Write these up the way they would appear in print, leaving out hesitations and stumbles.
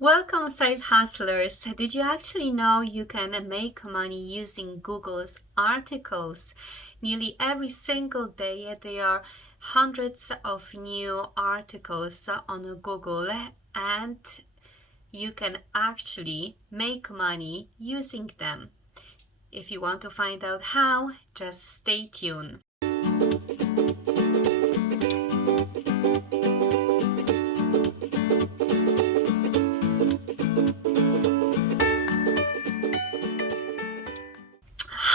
Welcome, side hustlers. Did you actually know you can make money using Google's articles? Nearly every single day, there are hundreds of new articles on Google, and you can actually make money using them. If you want to find out how, just stay tuned.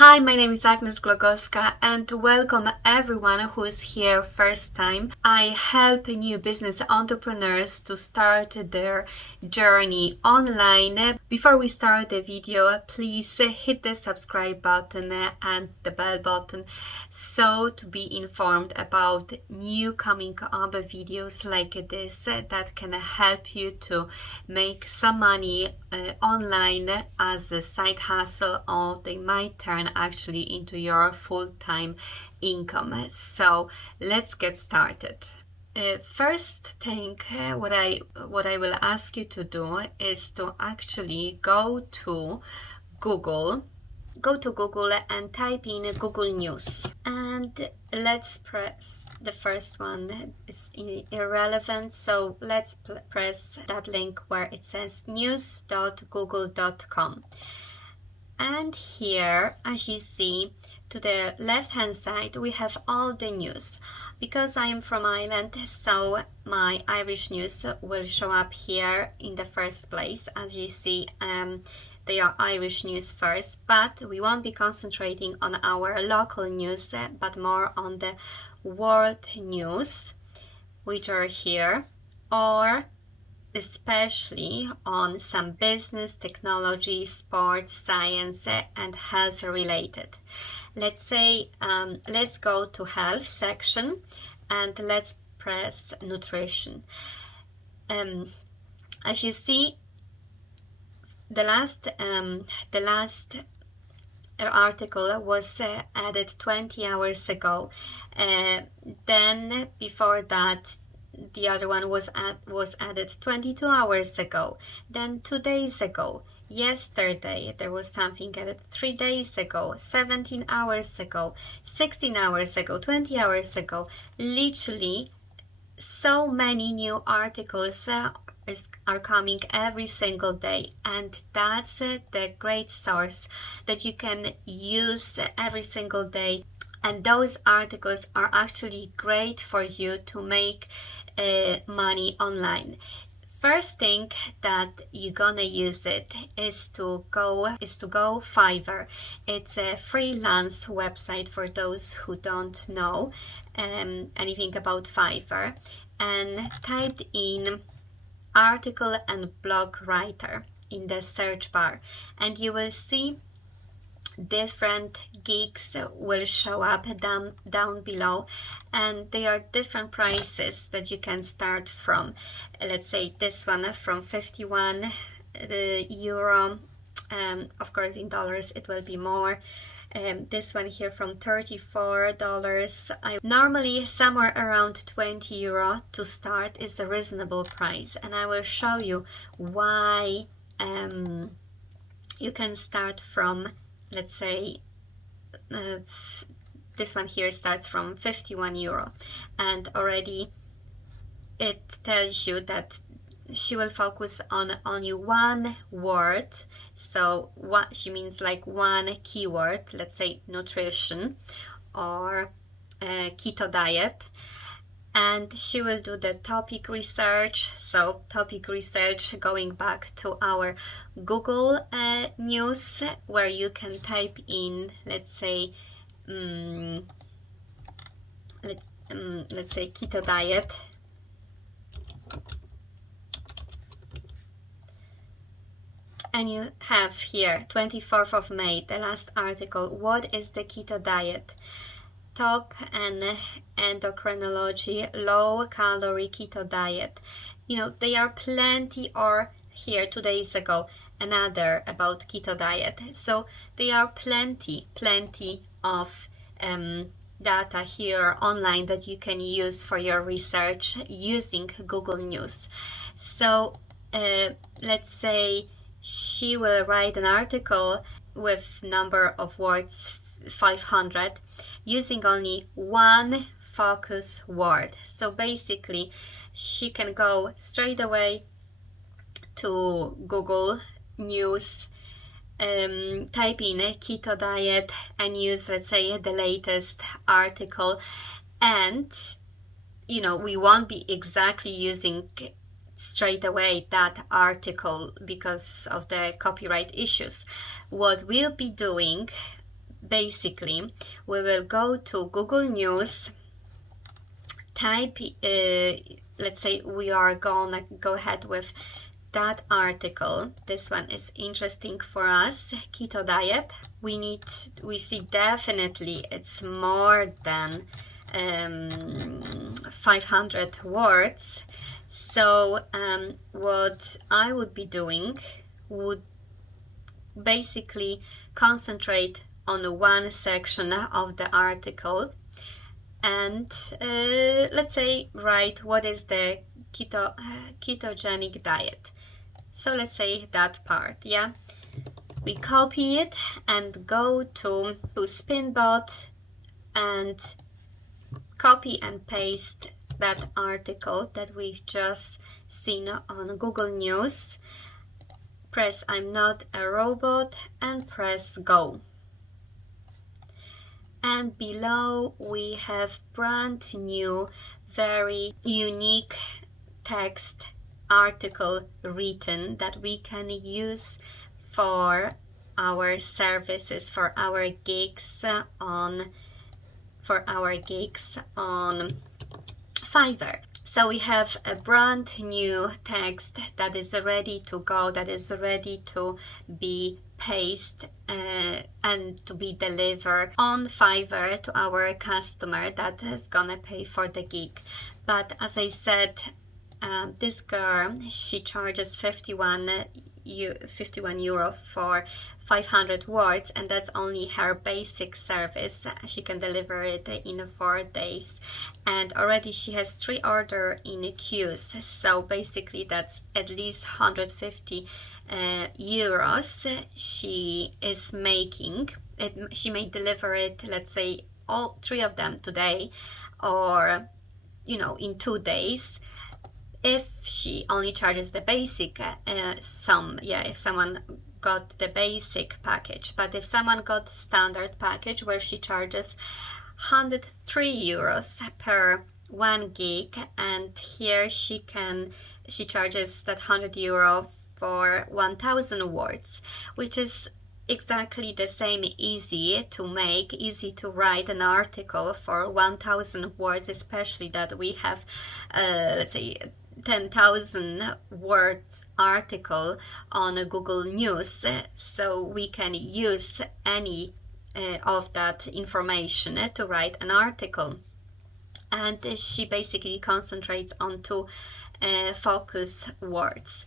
Hi, my name is Agnes Glogowska and welcome everyone who is here first time. I help new business entrepreneurs to start their journey online. Before we start the video, please hit the subscribe button and the bell button so to be informed about new coming up videos like this that can help you to make some money online as a side hustle, or they might turn actually into your full-time income. So let's get started. First thing, what I will ask you to do is to actually go to Google and type in Google News, and let's press the first one is irrelevant, so let's press that link where it says news.google.com. And here, as you see, to the left hand side we have all the news. Because I am from Ireland, so my Irish news will show up here in the first place. As you see, they are Irish news first, but we won't be concentrating on our local news, but more on the world news, which are here, or especially on some business, technology, sports, science, and health related. Let's say, let's go to health section and let's press nutrition. As you see, the last article was added 20 hours ago. Then before that, the other one was added 22 hours ago. Then 2 days ago. Yesterday there was something added 3 days ago, 17 hours ago, 16 hours ago, 20 hours ago. Literally, so many new articles are coming every single day, and that's the great source that you can use every single day. And those articles are actually great for you to make money online. First thing that you're gonna use it is to go Fiverr. It's a freelance website for those who don't know anything about Fiverr, and type in article and blog writer in the search bar, and you will see different gigs will show up down below, and there are different prices that you can start from. Let's say this one from 51 euro, of course in dollars it will be more. This one here from $34. Normally somewhere around 20 euro to start is a reasonable price, and I will show you why you can start from, let's say, this one here starts from 51 euro, and already it tells you that she will focus on only one word. So what she means, like one keyword, let's say nutrition or keto diet, and she will do the topic research. So topic research, going back to our Google News, where you can type in, let's say, let's say keto diet, and you have here 24th of May, the last article. What is the keto diet? Top and endocrinology, low calorie keto diet. You know, there are plenty, or here 2 days ago another about keto diet. So there are plenty of data here online that you can use for your research using Google News. So let's say she will write an article with number of words 500 using only one focus word. So basically she can go straight away to Google News, type in keto diet and use, let's say, the latest article, and we won't be exactly using straight away that article because of the copyright issues. What we'll be doing, basically, we will go to Google News, type, let's say we are gonna go ahead with that article. This one is interesting for us, keto diet. We see definitely it's more than 500 words. So what I would be doing would basically concentrate on one section of the article and let's say write what is the ketogenic diet. So let's say that part, yeah. We copy it and go to Spinbot and copy and paste that article that we've just seen on Google News. Press I'm not a robot and press go. And below we have brand new, very unique text article written that we can use for our services, for our gigs on Fiverr. So we have a brand new text that is ready to go, that is ready to be pasted and to be delivered on Fiverr to our customer that is gonna pay for the gig. But as I said, this girl, she charges 51 euro for 500 words, and that's only her basic service. She can deliver it in 4 days, and already she has 3 orders in queues, so basically that's at least 150 euros she is making. She may deliver it, let's say all 3 of them today, or in 2 days, if she only charges the basic if someone got the basic package. But if someone got standard package where she charges 103 euros per 1 gig, and here she charges that 100 euro for 1000 words, which is exactly the same. Easy to make, easy to write an article for 1000 words, especially that we have let's say 10,000 words article on Google News, so we can use any of that information to write an article. And she basically concentrates on 2 focus words.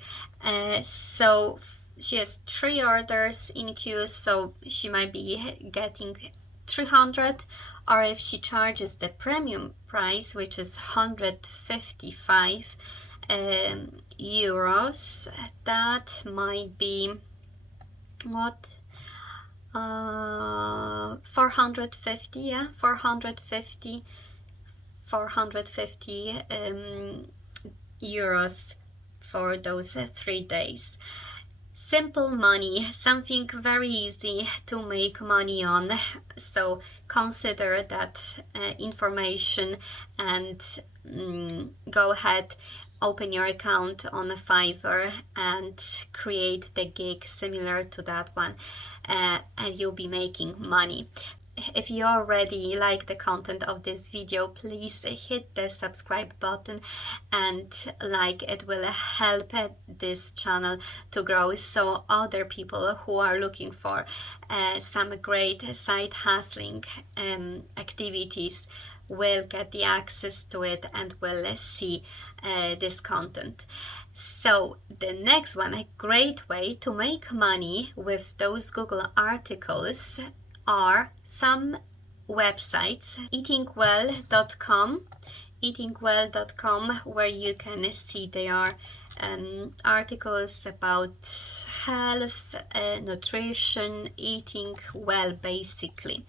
So she has 3 orders in queue, so she might be getting 300, or if she charges the premium price, which is 155 euros, that might be 450 euros for those 3 days. Simple money, something very easy to make money on. So consider that information and go ahead, open your account on Fiverr and create the gig similar to that one, and you'll be making money. If you already like the content of this video, please hit the subscribe button, and it will help this channel to grow, so other people who are looking for some great side hustling activities will get the access to it and will see this content. So the next one, a great way to make money with those Google articles are some websites. eatingwell.com, where you can see they are articles about health, nutrition, eating well, basically.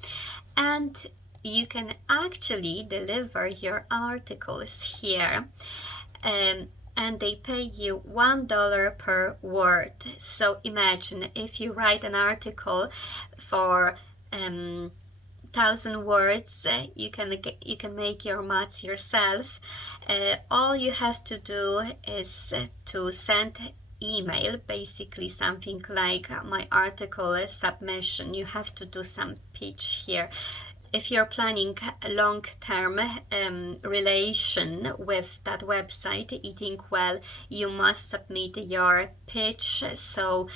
And you can actually deliver your articles here, and they pay you $1 per word. So imagine if you write an article for 1,000 words, you can make your maths yourself. All you have to do is to send email, basically something like my article submission. You have to do some pitch here. If you're planning a long-term relation with that website, Eating Well, you must submit your pitch so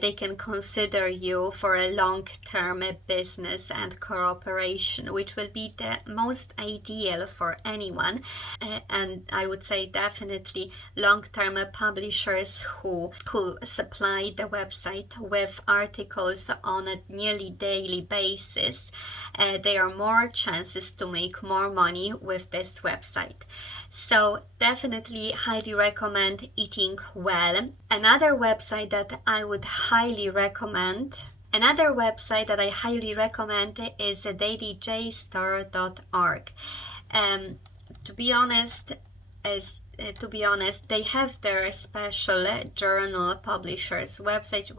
they can consider you for a long-term business and cooperation, which will be the most ideal for anyone. And I would say definitely long-term publishers who supply the website with articles on a nearly daily basis. There are more chances to make more money with this website. So definitely highly recommend Eating Well. Another website that I highly recommend is Dailyjstar Org. To be honest, they have their special journal publishers website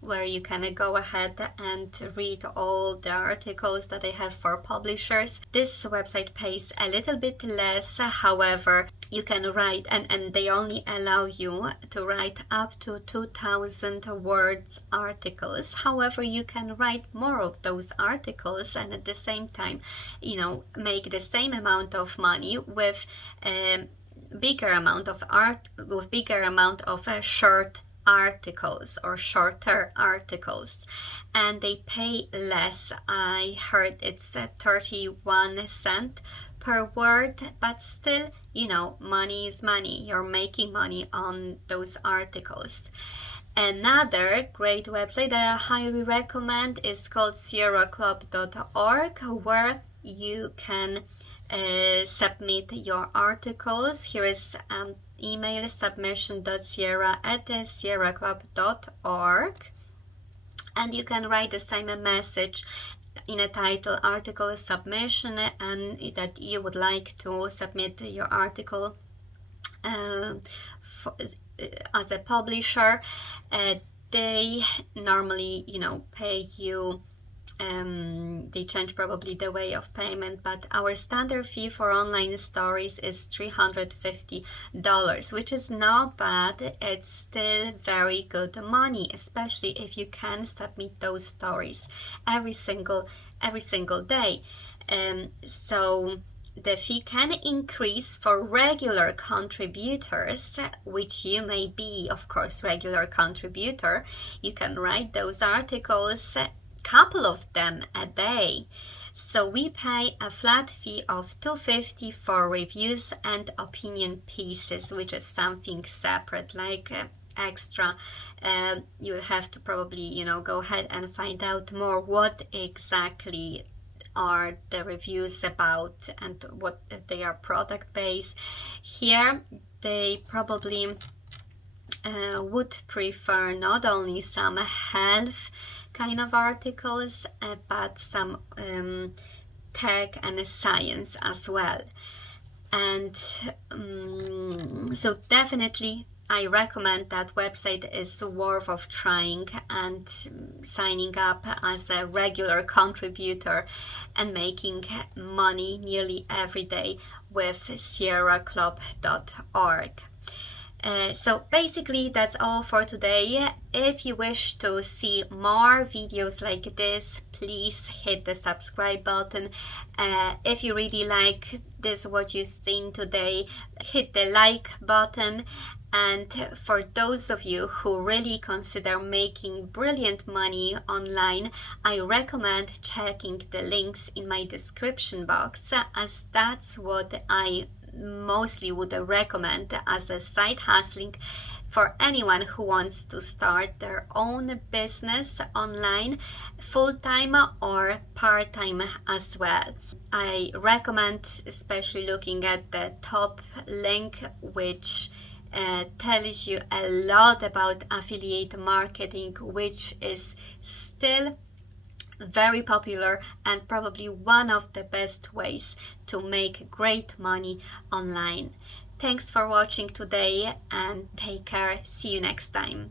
where you can go ahead and read all the articles that they have for publishers. This website pays a little bit less, however, you can write, and they only allow you to write up to 2,000 words articles. However, you can write more of those articles and at the same time, make the same amount of money with bigger amount of short articles or shorter articles, and they pay less. I heard it's 31 cents per word, but still, money is money. You're making money on those articles. Another great website that I highly recommend is called Sierraclub.org, where you can submit your articles. Here is email submission.sierra@sierraclub.org, and you can write the same message in a title, article submission, and that you would like to submit your article as a publisher. They normally pay you, they change probably the way of payment, but our standard fee for online stories is $350, which is not bad. It's still very good money, especially if you can submit those stories every single day. So the fee can increase for regular contributors, which you may be, of course, regular contributor. You can write those articles, couple of them a day. So we pay a flat fee of $250 for reviews and opinion pieces, which is something separate, like extra. You have to probably go ahead and find out more what exactly are the reviews about and what if they are product based. Here they probably would prefer not only some health kind of articles, but some tech and science as well. And so definitely I recommend that website is worth of trying and signing up as a regular contributor and making money nearly every day with Sierraclub.org. So basically that's all for today. If you wish to see more videos like this, please hit the subscribe button. If you really like what you've seen today, hit the like button. And for those of you who really consider making brilliant money online, I recommend checking the links in my description box, as that's what I mostly would recommend as a side hustling for anyone who wants to start their own business online, full-time or part-time as well. I recommend especially looking at the top link, which tells you a lot about affiliate marketing, which is still very popular and probably one of the best ways to make great money online. Thanks for watching today and take care. See you next time.